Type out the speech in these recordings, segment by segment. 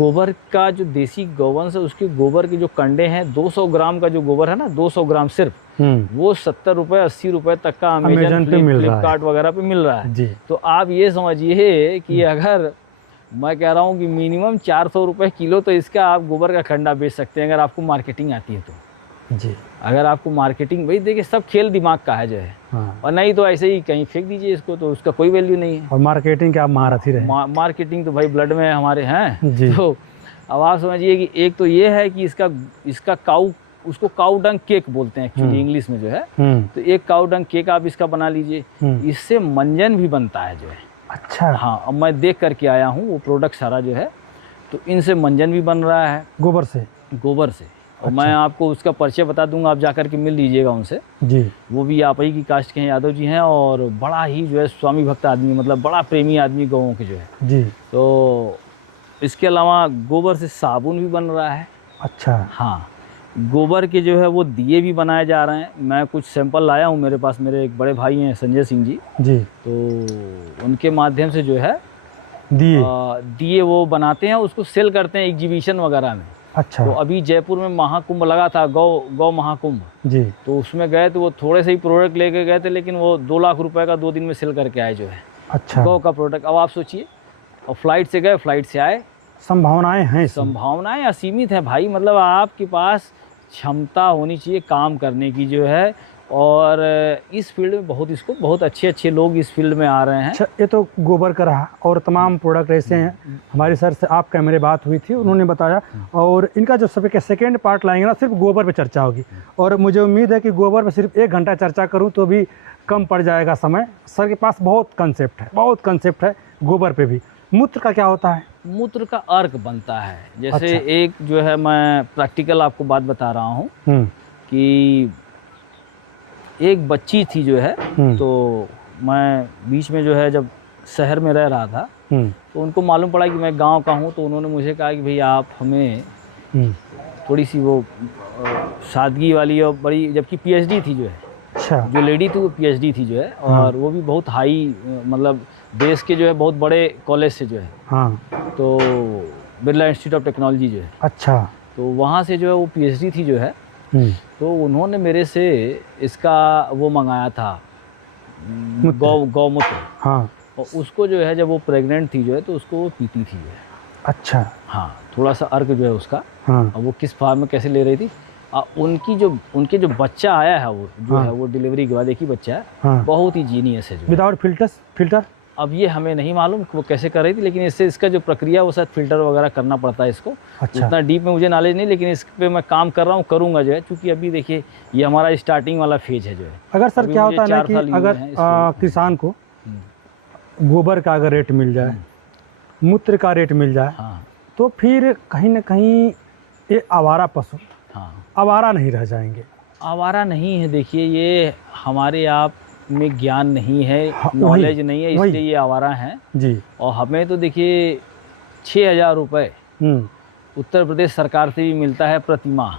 गोबर का जो देसी गौवंश है उसके गोबर के जो कंडे हैं 200 ग्राम का जो गोबर है ना 200 ग्राम सिर्फ वो 70 रुपये 80 रुपये तक का अमेजन पे मिल रहा है, फ्लिपकार्ट वगैरह पे मिल रहा है जी। तो आप ये समझिए कि अगर मैं कह रहा हूँ कि मिनिमम 400 रुपये किलो तो इसका आप गोबर का कंडा बेच सकते हैं अगर आपको मार्केटिंग आती है तो जी। अगर आपको मार्केटिंग, भाई देखिए सब खेल दिमाग का है जो है। हाँ। और नहीं तो ऐसे ही कहीं फेंक दीजिए इसको तो उसका कोई वैल्यू नहीं है। और मार्केटिंग के आप महारथी रहे। मार्केटिंग तो भाई ब्लड में हमारे हैं जी। तो अब आप समझिए कि एक तो ये है कि इसका काऊ, उसको काऊ डंग केक बोलते हैं एक्चुअली इंग्लिश में जो है। तो एक काऊ डंग केक आप इसका बना लीजिए, इससे मंजन भी बनता है जो है। अच्छा। हाँ, अब मैं देख करके आया हूँ वो प्रोडक्ट सारा जो है, तो इनसे मंजन भी बन रहा है गोबर से। गोबर से। और अच्छा। मैं आपको उसका परिचय बता दूंगा, आप जाकर के मिल लीजिएगा उनसे जी। वो भी आप ही की कास्ट के हैं, यादव जी हैं, और बड़ा ही जो है स्वामी भक्त आदमी, मतलब बड़ा प्रेमी आदमी गौों के जो है जी। तो इसके अलावा गोबर से साबुन भी बन रहा है। अच्छा। हाँ, गोबर के जो है वो दिए भी बनाए जा रहे हैं। मैं कुछ सैंपल लाया हूँ मेरे पास, मेरे एक बड़े भाई हैं संजय सिंह जी जी, तो उनके माध्यम से जो है दिए वो बनाते हैं, उसको सेल करते हैं एग्जीबिशन वगैरह में। अच्छा। तो अभी जयपुर में महाकुंभ लगा था, गौ महाकुंभ जी, तो उसमें गए तो वो थोड़े से ही प्रोडक्ट लेके गए थे, लेकिन वो 2 लाख रुपए का 2 दिन में सेल करके आए जो है। अच्छा। गौ का प्रोडक्ट। अब आप सोचिए, और फ्लाइट से गए, फ्लाइट से आए। संभावनाएं हैं, संभावनाएं असीमित हैं भाई, मतलब आपके पास क्षमता होनी चाहिए काम करने की जो है। और इस फील्ड में बहुत अच्छे लोग इस फील्ड में आ रहे हैं। अच्छा, ये तो गोबर का रहा, और तमाम प्रोडक्ट ऐसे हैं। हमारी सर से आपका मेरे बात हुई थी, उन्होंने बताया, और इनका जो सब सेकेंड पार्ट लाएंगे ना, सिर्फ गोबर पे चर्चा होगी। और मुझे उम्मीद है कि गोबर पे सिर्फ 1 घंटा चर्चा करूँ तो भी कम पड़ जाएगा समय। सर के पास बहुत कंसेप्ट है गोबर पे भी। मूत्र का क्या होता है? मूत्र का अर्क बनता है। जैसे अच्छा। एक जो है, मैं प्रैक्टिकल आपको बात बता रहा हूँ कि एक बच्ची थी जो है, तो मैं बीच में जो है जब शहर में रह रहा था तो उनको मालूम पड़ा कि मैं गांव का हूँ, तो उन्होंने मुझे कहा कि भाई आप हमें थोड़ी सी वो सादगी वाली और बड़ी, जबकि पीएचडी थी जो है। अच्छा। जो लेडी थी वो पीएचडी थी जो है, और वो भी बहुत हाई, मतलब देश के जो है बहुत बड़े कॉलेज से जो है। हाँ। तो बिरला इंस्टीट्यूट ऑफ टेक्नोलॉजी जो है। अच्छा। तो वहाँ से जो है वो पीएचडी थी जो है, तो उन्होंने मेरे से इसका वो मंगाया था गौमूत्र। हाँ। और उसको जो है जब वो प्रेग्नेंट थी जो है तो उसको वो पीती थी जो है। अच्छा। हाँ, थोड़ा सा अर्क जो है उसका। हाँ। और वो किस फार्म में कैसे ले रही थी, उनके जो बच्चा आया है वो जो है वो डिलीवरी के बाद एक ही बच्चा है। हाँ। बहुत ही जीनियस है जो विदाउट फिल्टर। अब ये हमें नहीं मालूम वो कैसे कर रही थी, लेकिन इसका जो प्रक्रिया वो शायद फिल्टर वगैरह करना पड़ता है इसको। अच्छा। इतना डीप में मुझे नॉलेज नहीं, लेकिन इस पे मैं काम कर रहा हूँ, करूँगा जो है, क्योंकि अभी देखिए ये हमारा स्टार्टिंग वाला फेज है जो है। अगर सर क्या होता है ना कि अगर किसान को गोबर का अगर रेट मिल जाए, मूत्र का रेट मिल जाए, तो फिर कहीं ना कहीं ये आवारा पशु आवारा नहीं रह जाएंगे। आवारा नहीं है, देखिए ये हमारे आप में ज्ञान नहीं है, नॉलेज नहीं है, इसलिए ये आवारा हैं जी। और हमें तो देखिए 6,000 रुपये उत्तर प्रदेश सरकार से भी मिलता है प्रति माह।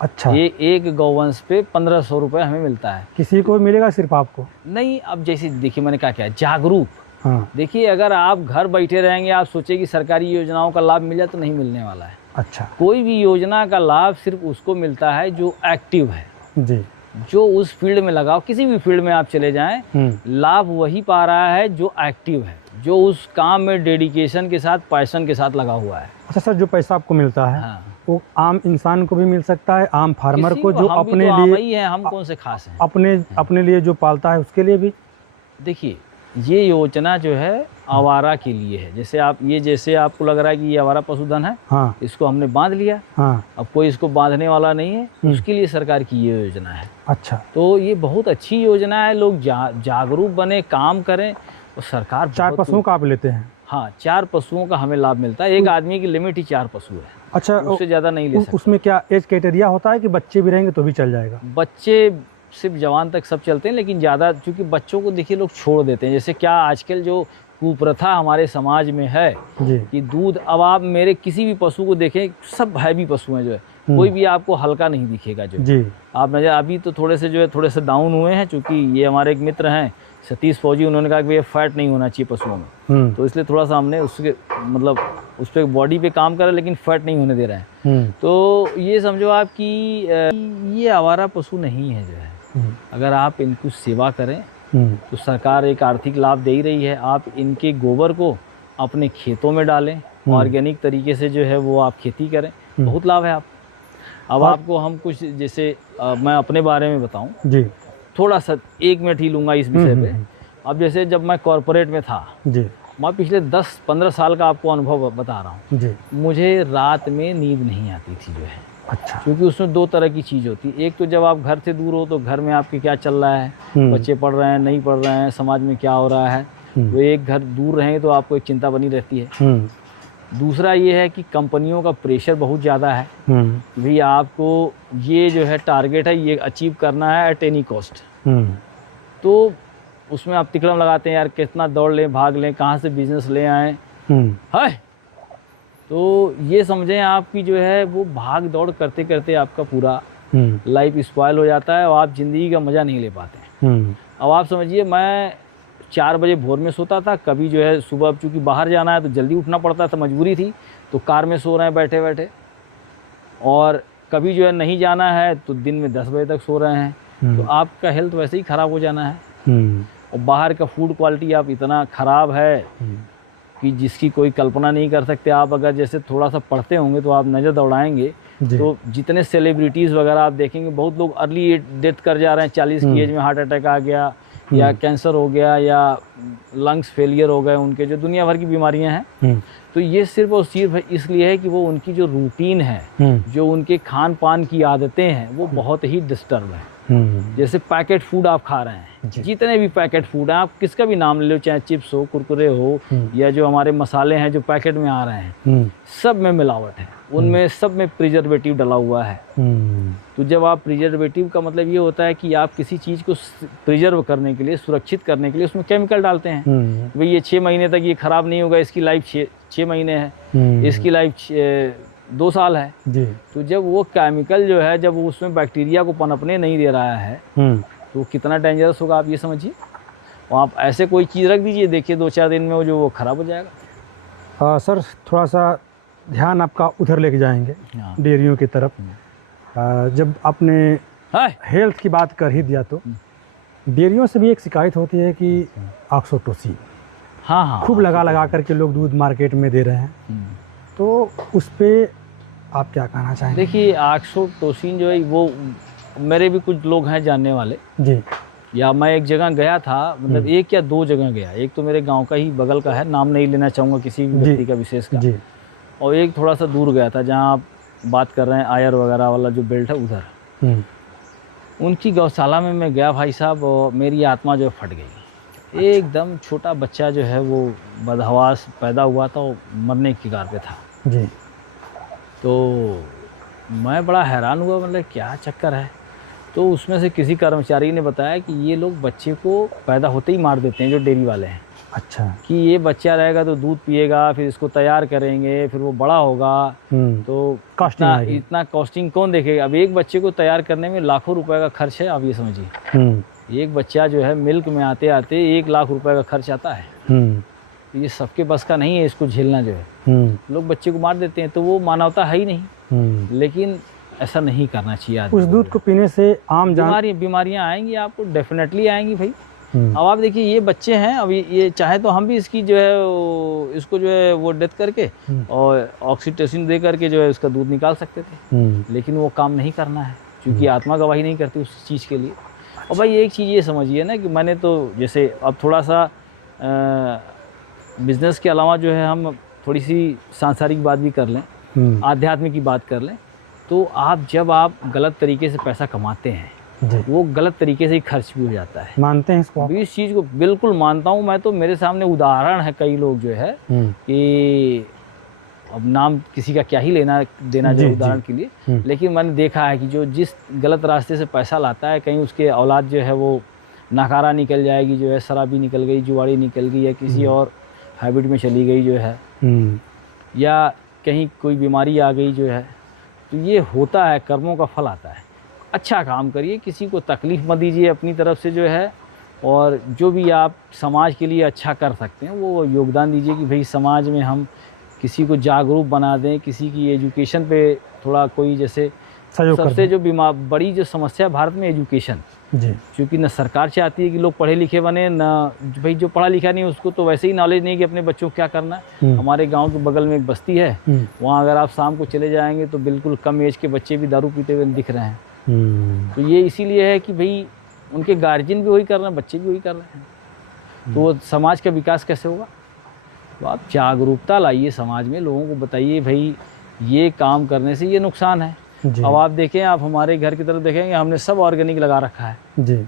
अच्छा। ये एक गौवंश पे 1,500 रुपये हमें मिलता है। किसी को मिलेगा, सिर्फ आपको नहीं। अब जैसे देखिए मैंने क्या जागरूक। हाँ। देखिए अगर आप घर बैठे रहेंगे, आप सोचे कि सरकारी योजनाओं का लाभ मिल जाए, तो नहीं मिलने वाला है। अच्छा। कोई भी योजना का लाभ सिर्फ उसको मिलता है जो एक्टिव है जी, जो उस फील्ड में लगाओ, किसी भी फील्ड में आप चले जाएं, लाभ वही पा रहा है जो एक्टिव है, जो उस काम में डेडिकेशन के साथ, पैशन के साथ लगा हुआ है। अच्छा सर, जो पैसा आपको मिलता है, हाँ, वो आम इंसान को भी मिल सकता है, आम फार्मर को जो अपने लिए ही है, हम कौन से खास हैं, अपने लिए जो पालता है उसके लिए भी। देखिए ये योजना जो है आवारा के लिए है। जैसे आपको लग रहा है कि ये आवारा पशुधन है, हाँ, इसको हमने बांध लिया, हाँ, अब कोई इसको बांधने वाला नहीं है, उसके लिए सरकार की ये योजना है। अच्छा। तो ये बहुत अच्छी योजना है, लोग जागरूक बने, काम करें, और सरकार 4 पशुओं का आप लेते हैं? हाँ, 4 पशुओं का हमें लाभ मिलता है। एक आदमी की लिमिट ही 4 पशु है। अच्छा, उससे ज़्यादा नहीं ले सकते। उसमें क्या एज क्राइटेरिया होता है कि बच्चे भी रहेंगे तो भी चल जाएगा? बच्चे सिर्फ जवान तक सब चलते हैं, लेकिन ज़्यादा चूँकि बच्चों को देखिए लोग छोड़ देते हैं। जैसे क्या आजकल जो कुप्रथा हमारे समाज में है कि दूध, अब आप मेरे किसी भी पशु को देखें, सब हैवी पशु हैं जो है, कोई भी आपको हल्का नहीं दिखेगा जो जी। आप नजर अभी तो थोड़े से डाउन हुए हैं, चूँकि ये हमारे एक मित्र हैं सतीश फौजी, उन्होंने कहा कि ये फैट नहीं होना चाहिए पशुओं में, तो इसलिए थोड़ा सा हमने उसके मतलब उस पर बॉडी पे काम कर रहा है लेकिन फैट नहीं होने दे रहा है। तो ये समझो आप कि ये आवारा पशु नहीं है जो है। अगर आप इनकी सेवा करें तो सरकार एक आर्थिक लाभ दे ही रही है। आप इनके गोबर को अपने खेतों में डालें, ऑर्गेनिक तरीके से जो है वो आप खेती करें, बहुत लाभ है। आप अब आपको हम कुछ जैसे मैं अपने बारे में बताऊं जी, थोड़ा सा 1 मिनट ही लूँगा इस विषय पे। अब जैसे जब मैं कॉरपोरेट में था जी, मैं पिछले 10-15 साल का आपको अनुभव बता रहा हूँ जी, मुझे रात में नींद नहीं आती थी जो है। अच्छा। क्योंकि उसमें 2 तरह की चीज़ होती है। एक तो जब आप घर से दूर हो तो घर में आपके क्या चल रहा है, बच्चे पढ़ रहे हैं नहीं पढ़ रहे हैं, समाज में क्या हो रहा है, वो एक घर दूर रहें तो आपको एक चिंता बनी रहती है। दूसरा ये है कि कंपनियों का प्रेशर बहुत ज़्यादा है, भाई आपको ये जो है टारगेट है ये अचीव करना है एट एनी कॉस्ट। तो उसमें आप तिकड़म लगाते हैं यार कितना दौड़ लें, भाग लें, कहाँ से बिजनेस ले आएँ है। तो ये समझें आपकी जो है वो भाग दौड़ करते करते आपका पूरा लाइफ स्पॉइल हो जाता है और आप ज़िंदगी का मज़ा नहीं ले पाते। अब आप समझिए मैं 4 बजे भोर में सोता था, कभी जो है सुबह अब चूँकि बाहर जाना है तो जल्दी उठना पड़ता था, मजबूरी थी, तो कार में सो रहे हैं बैठे बैठे, और कभी जो है नहीं जाना है तो दिन में 10 बजे तक सो रहे हैं। तो आपका हेल्थ वैसे ही ख़राब हो जाना है। और बाहर का फूड क्वालिटी आप इतना ख़राब है कि जिसकी कोई कल्पना नहीं कर सकते। आप अगर जैसे थोड़ा सा पढ़ते होंगे तो आप नज़र दौड़ाएंगे तो जितने सेलिब्रिटीज़ वगैरह आप देखेंगे बहुत लोग अर्ली डेथ कर जा रहे हैं। 40 की एज में हार्ट अटैक आ गया या कैंसर हो गया या लंग्स फेलियर हो गए उनके, जो दुनिया भर की बीमारियां हैं। तो ये सिर्फ और सिर्फ इसलिए है कि वो उनकी जो रूटीन है, जो उनके खान पान की आदतें हैं वो बहुत ही डिस्टर्ब है। जैसे पैकेट फूड आप खा रहे हैं, जितने भी पैकेट फूड हैं आप किसका भी नाम ले लो, चाहे चिप्स हो, कुरकुरे हो या जो हमारे मसाले हैं जो पैकेट में आ रहे हैं, सब में मिलावट है, उनमें सब में प्रिजर्वेटिव डला हुआ है। तो जब आप प्रिजर्वेटिव का मतलब ये होता है कि आप किसी चीज़ को प्रिजर्व करने के लिए, सुरक्षित करने के लिए उसमें केमिकल डालते हैं। भाई ये 6 महीने तक ये ख़राब नहीं होगा, इसकी लाइफ 6 महीने है, इसकी लाइफ 2 साल है जी। तो जब वो केमिकल जो है जब उसमें बैक्टीरिया को पनपने नहीं दे रहा है तो कितना डेंजरस होगा आप ये समझिए। और आप ऐसे कोई चीज़ रख दीजिए, देखिए 2-4 दिन में वो ख़राब हो जाएगा। सर थोड़ा सा ध्यान आपका उधर लेके जाएंगे डेयरियों की तरफ। जब आपने हेल्थ की बात कर ही दिया तो डेयरियों से भी एक शिकायत होती है कि ऑक्सीटोसिन खूब लगा करके लोग दूध मार्केट में दे रहे हैं, तो उस पर आप क्या कहना चाहेंगे? देखिए ऑक्सीटोसिन जो है वो मेरे भी कुछ लोग हैं जानने वाले जी, या मैं एक जगह गया था, मतलब 1 या 2 जगह गया। एक तो मेरे गांव का ही बगल का है, नाम नहीं लेना चाहूँगा किसी भी व्यक्ति का विशेष का जी। और एक थोड़ा सा दूर गया था जहाँ आप बात कर रहे हैं आयर वगैरह वाला जो बेल्ट है उधर। उनकी गौशाला में मैं गया भाई साहब, और मेरी आत्मा जो फट गई। एकदम छोटा बच्चा जो है वो बदहवास पैदा हुआ था, वो मरने की कगार पे था जी। तो मैं बड़ा हैरान हुआ, मतलब क्या चक्कर है। तो उसमें से किसी कर्मचारी ने बताया कि ये लोग बच्चे को पैदा होते ही मार देते हैं, जो डेयरी वाले हैं। अच्छा। कि ये बच्चा रहेगा तो दूध पिएगा, फिर इसको तैयार करेंगे, फिर वो बड़ा होगा तो इतना कॉस्टिंग कौन देखेगा। अब एक बच्चे को तैयार करने में लाखों रुपए का खर्च है, आप ये समझिए। एक बच्चा जो है मिल्क में आते आते 1 लाख रुपए का खर्च आता है। ये सबके बस का नहीं है इसको झेलना जो है। लोग बच्चे को मार देते हैं, तो वो मानवता है ही नहीं। लेकिन ऐसा नहीं करना चाहिए। उस दूध को पीने से आम बीमारियां आएंगी, आपको डेफिनेटली आएंगी भाई। अब आप देखिए ये बच्चे हैं, अब ये चाहे तो हम भी इसकी जो है इसको जो है वो डेथ करके और ऑक्सीटोसिन दे करके जो है उसका दूध निकाल सकते थे, लेकिन वो काम नहीं करना है क्योंकि आत्मा गवाही नहीं करती उस चीज़ के लिए। और भाई एक चीज़ ये समझिए ना कि मैंने तो जैसे अब थोड़ा सा बिजनेस के अलावा जो है हम थोड़ी सी सांसारिक बात भी कर लें, आध्यात्मिक की बात कर लें, तो जब आप गलत तरीके से पैसा कमाते हैं वो गलत तरीके से ही खर्च भी हो जाता है। मानते हैं इसको? इस चीज़ को बिल्कुल मानता हूँ मैं। तो मेरे सामने उदाहरण है, कई लोग जो है कि अब नाम किसी का क्या ही लेना देना जो उदाहरण के लिए, लेकिन मैंने देखा है कि जो जिस गलत रास्ते से पैसा लाता है, कहीं उसके औलाद जो है वो नाकारा निकल जाएगी, जो है शराबी निकल गई, जुआड़ी निकल गई, या किसी और हैबिट में चली गई जो है, या कहीं कोई बीमारी आ गई जो है। तो ये होता है, कर्मों का फल आता है। अच्छा काम करिए, किसी को तकलीफ़ मत दीजिए अपनी तरफ से जो है, और जो भी आप समाज के लिए अच्छा कर सकते हैं वो योगदान दीजिए कि भाई समाज में हम किसी को जागरूक बना दें, किसी की एजुकेशन पे थोड़ा कोई जैसे सबसे जो बड़ी जो समस्या है भारत में एजुकेशन जी, क्योंकि न सरकार चाहती है कि लोग पढ़े लिखे बने, न भाई जो पढ़ा लिखा नहीं उसको तो वैसे ही नॉलेज नहीं कि अपने बच्चों को क्या करना है। हमारे गांव के बगल में एक बस्ती है, वहाँ अगर आप शाम को चले जाएंगे तो बिल्कुल कम एज के बच्चे भी दारू पीते हुए दिख रहे हैं। तो ये इसीलिए है कि भाई उनके गार्जियन भी वही कर रहे हैं, बच्चे भी वही कर रहे हैं, तो समाज का विकास कैसे होगा? तो आप जागरूकता लाइए समाज में, लोगों को बताइए भाई ये काम करने से ये नुकसान है। अब आप देखें, आप हमारे घर की तरफ देखेंगे, हमने सब ऑर्गेनिक लगा रखा है जी,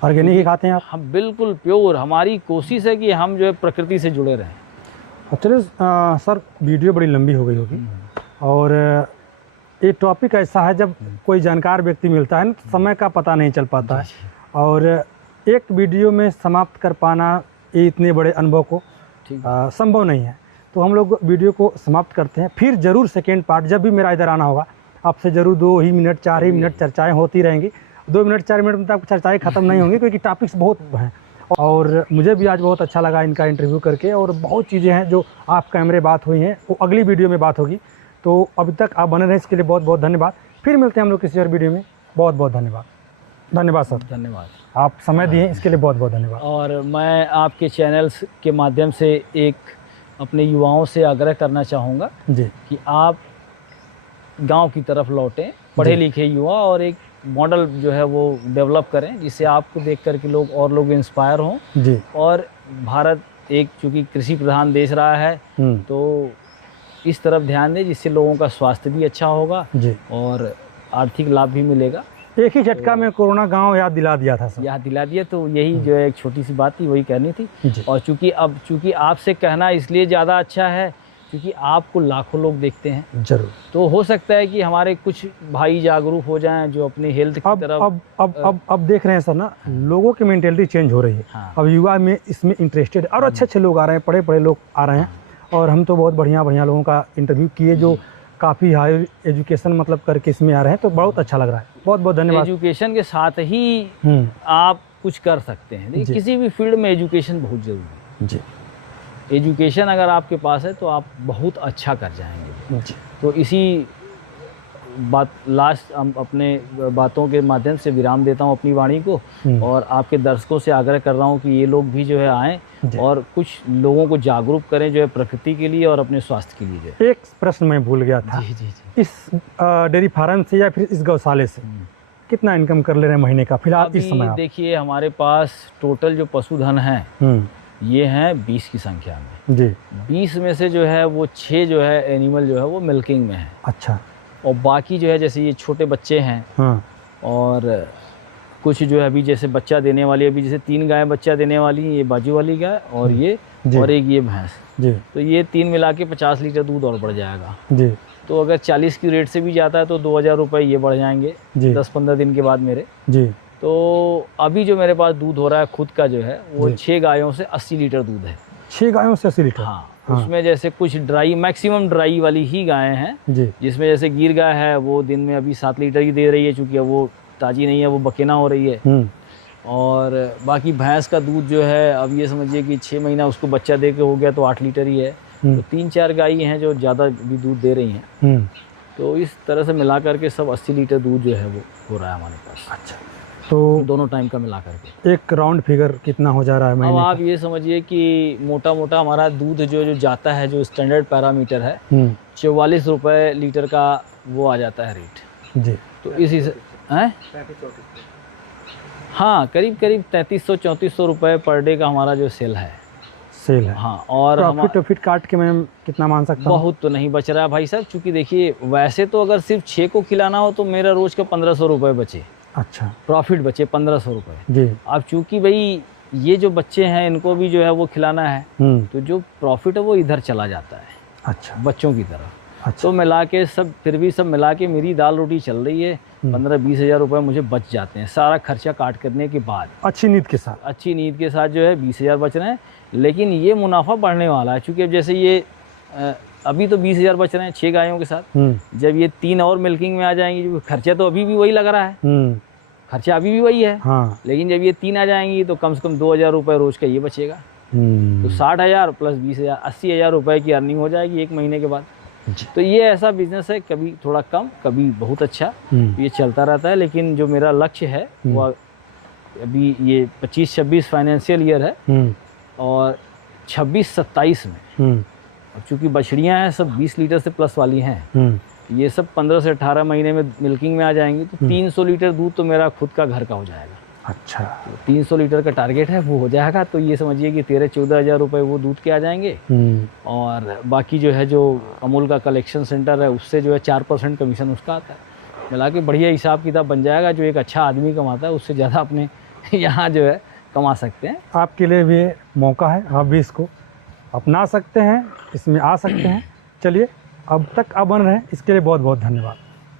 ऑर्गेनिक ही खाते हैं आप? हम बिल्कुल प्योर, हमारी कोशिश है कि हम जो है प्रकृति से जुड़े रहें। चलिए सर, वीडियो बड़ी लंबी हो गई होगी और ये टॉपिक ऐसा है जब कोई जानकार व्यक्ति मिलता है ना तो समय का पता नहीं चल पाता है, और एक वीडियो में समाप्त कर पाना ये इतने बड़े अनुभव को संभव नहीं है। तो हम लोग वीडियो को समाप्त करते हैं, फिर ज़रूर सेकेंड पार्ट जब भी मेरा इधर आना होगा आपसे ज़रूर 2 ही मिनट 4 ही मिनट चर्चाएं होती रहेंगी। 2 मिनट 4 मिनट में तक चर्चाएं ख़त्म नहीं होंगी क्योंकि टॉपिक्स बहुत हैं, और मुझे भी आज बहुत अच्छा लगा इनका इंटरव्यू करके, और बहुत चीज़ें हैं जो आप कैमरे बात हुई हैं वो अगली वीडियो में बात होगी। तो अभी तक आप बने रहें, इसके लिए बहुत बहुत धन्यवाद। फिर मिलते हैं हम लोग किसी और वीडियो में। बहुत बहुत धन्यवाद। धन्यवाद सर, धन्यवाद, आप समय दिए इसके लिए बहुत बहुत धन्यवाद। और मैं आपके चैनल्स के माध्यम से एक अपने युवाओं से आग्रह करना चाहूँगा जी कि आप गांव की तरफ लौटें, पढ़े लिखे युवा, और एक मॉडल जो है वो डेवलप करें जिससे आपको देख कर के लोग और लोग इंस्पायर हों जी। और भारत एक चूँकि कृषि प्रधान देश रहा है तो इस तरफ ध्यान दें जिससे लोगों का स्वास्थ्य भी अच्छा होगा जी, और आर्थिक लाभ भी मिलेगा। एक ही झटका में कोरोना गांव याद दिला दिया था सर। याद दिला दिया, तो यही जो है एक छोटी सी बात थी वही कहनी थी। और चूँकि आपसे कहना इसलिए ज़्यादा अच्छा है क्योंकि आपको लाखों लोग देखते हैं, जरूर, तो हो सकता है कि हमारे कुछ भाई जागरूक हो जाएं जो अपने हेल्थ की तरफ अब देख रहे हैं सर ना, लोगों की मेंटेलिटी चेंज हो रही है। हाँ। अब युवा में इसमें इंटरेस्टेड और अच्छे अच्छे लोग आ रहे हैं, पढ़े पढ़े लोग आ रहे हैं, और हम तो बहुत बढ़िया बढ़िया लोगों का इंटरव्यू किए जो काफ़ी हाई एजुकेशन मतलब करके इसमें आ रहे हैं, तो बहुत अच्छा लग रहा है। बहुत बहुत धन्यवाद। एजुकेशन के साथ ही आप कुछ कर सकते हैं, देखिए किसी भी फील्ड में एजुकेशन बहुत जरूरी है जी। एजुकेशन अगर आपके पास है तो आप बहुत अच्छा कर जाएंगे जी। तो इसी बात लास्ट हम अपने बातों के माध्यम से विराम देता हूँ अपनी वाणी को, और आपके दर्शकों से आग्रह कर रहा हूँ कि ये लोग भी जो है आएँ और कुछ लोगों को जागरूक करें जो है प्रकृति के लिए और अपने स्वास्थ्य के लिए। जो एक प्रश्न मैं भूल गया था, जी जी जी। इस डेयरी फार्म से या फिर इस गौशाले से कितना इनकम कर ले रहे हैं महीने का फिलहाल इस समय? देखिए हमारे पास टोटल जो पशुधन है ये हैं 20 की संख्या में जी। 20 में से जो है वो 6 जो है एनिमल जो है वो मिल्किंग में है। अच्छा। और बाकी जो है जैसे ये छोटे बच्चे हैं और कुछ जो है अभी जैसे बच्चा देने वाली, अभी जैसे 3 गाय बच्चा देने वाली हैं, ये बाजू वाली गाय और ये और एक ये भैंस जी। तो ये 3 मिला के 50 लीटर दूध और बढ़ जाएगा जी। तो अगर 40 की रेट से भी जाता है तो 2000 रुपये ये बढ़ जाएंगे 10-15 दिन के बाद मेरे जी। तो अभी जो मेरे पास दूध हो रहा है खुद का जो है वो 6 गायों से 80 लीटर दूध है। 6 गायों से 80 लीटर? हाँ। उसमें जैसे कुछ ड्राई, मैक्सिमम ड्राई वाली ही गायें हैं जी। जिसमें जैसे गिर गाय है वो दिन में अभी 7 लीटर ही दे रही है, चूँकि वो ताज़ी नहीं है, वो बकेना हो रही है। और बाकी भैंस का दूध जो है अब ये समझिए कि 6 महीना उसको बच्चा दे के हो गया तो 8 लीटर ही है। तो 3-4 गाय हैं जो ज़्यादा भी दूध दे रही हैं। तो इस तरह से मिला करके सब 80 लीटर दूध जो है वो हो रहा है हमारे पास। अच्छा, तो दोनों टाइम का मिला करके एक राउंड फिगर कितना हो जा रहा है महीने? अब आप ये समझिए कि मोटा मोटा हमारा दूध जो जाता है, जो स्टैंडर्ड पैरामीटर है 44 रुपये लीटर का वो आ जाता है रेट जी। तो इसी से हैं हाँ करीब 3300-3400 रुपये पर डे का हमारा जो सेल है हाँ। और प्रॉफिट काट के मैं कितना मान सकता हूँ? बहुत तो नहीं बच रहा है भाई साहब, क्योंकि देखिए वैसे तो अगर सिर्फ 6 को खिलाना हो तो मेरा रोज का 1500 रुपये बचे। अच्छा, प्रॉफिट बचे 1500 रुपये जी। अब चूँकि भाई ये जो बच्चे हैं इनको भी जो है वो खिलाना है तो जो प्रॉफिट है वो इधर चला जाता है। अच्छा, बच्चों की तरफ। अच्छा। तो मिला के सब फिर भी सब मिला के मेरी दाल रोटी चल रही है, 15-20 हज़ार रुपये मुझे बच जाते हैं सारा खर्चा काट करने के बाद। अच्छी नींद के साथ? अच्छी नींद के साथ जो है 20 हज़ार बच रहे हैं, लेकिन ये मुनाफा बढ़ने वाला है क्योंकि अब जैसे ये अभी तो 20 हज़ार बच रहे हैं 6 गायों के साथ। जब ये 3 और मिल्किंग में आ जाएंगी, जो खर्चा तो अभी भी वही लग रहा है, खर्चा अभी भी वही है हाँ। लेकिन जब ये 3 आ जाएंगी तो कम से कम 2000 रुपये रोज का ये बचेगा। तो 60,000 प्लस 20,000 80,000 रुपये की अर्निंग हो जाएगी एक महीने के बाद। तो ये ऐसा बिजनेस है, कभी थोड़ा कम कभी बहुत अच्छा, ये चलता रहता है। लेकिन जो मेरा लक्ष्य है वो अभी ये 25-26 फाइनेंशियल ईयर है और 26-27 में, चूँकि बछड़ियाँ हैं सब 20 लीटर से प्लस वाली हैं, ये सब 15 से 18 महीने में मिल्किंग में आ जाएंगी। तो 300 लीटर दूध तो मेरा खुद का घर का हो जाएगा। अच्छा, तो 300 लीटर का टारगेट है, वो हो जाएगा। तो ये समझिए कि 13-14 हज़ार रुपये वो दूध के आ जाएंगे। और बाकी जो है, जो अमूल का कलेक्शन सेंटर है उससे जो है 4% कमीशन उसका आता है। मिला के बढ़िया हिसाब किताब बन जाएगा। जो एक अच्छा आदमी कमाता है उससे ज़्यादा अपने यहाँ जो है कमा सकते हैं। आपके लिए भी मौका है, आप भी इसको अपना सकते हैं, इसमें आ सकते हैं। चलिए, अब तक आप बन रहे हैं, इसके लिए बहुत बहुत धन्यवाद।